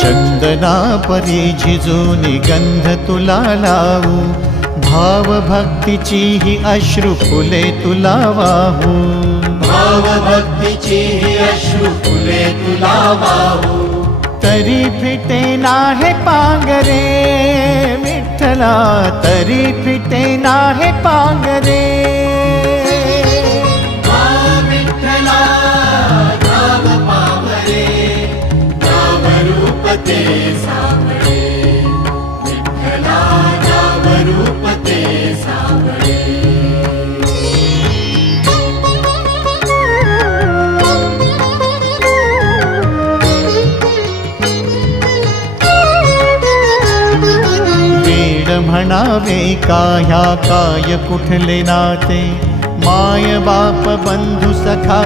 चंदना परी झिजूनी गंध तुला लावू, भाव भक्तीची ही अश्रु फुले तुला वाहू, भाव भक्तीची ही अश्रु फुले तुला वाहू। तरी फिटे नाहे पांगरे विठ्ठला, तरी फिटे नाहे पांगरे। विठ्ठला नाम पावरे, नाम रूप ते सावळे, विठ्ठला नाम रूप ते सावळे। म्हणावे काह्या काय कुठले नाते, माय बाप बंधु सखा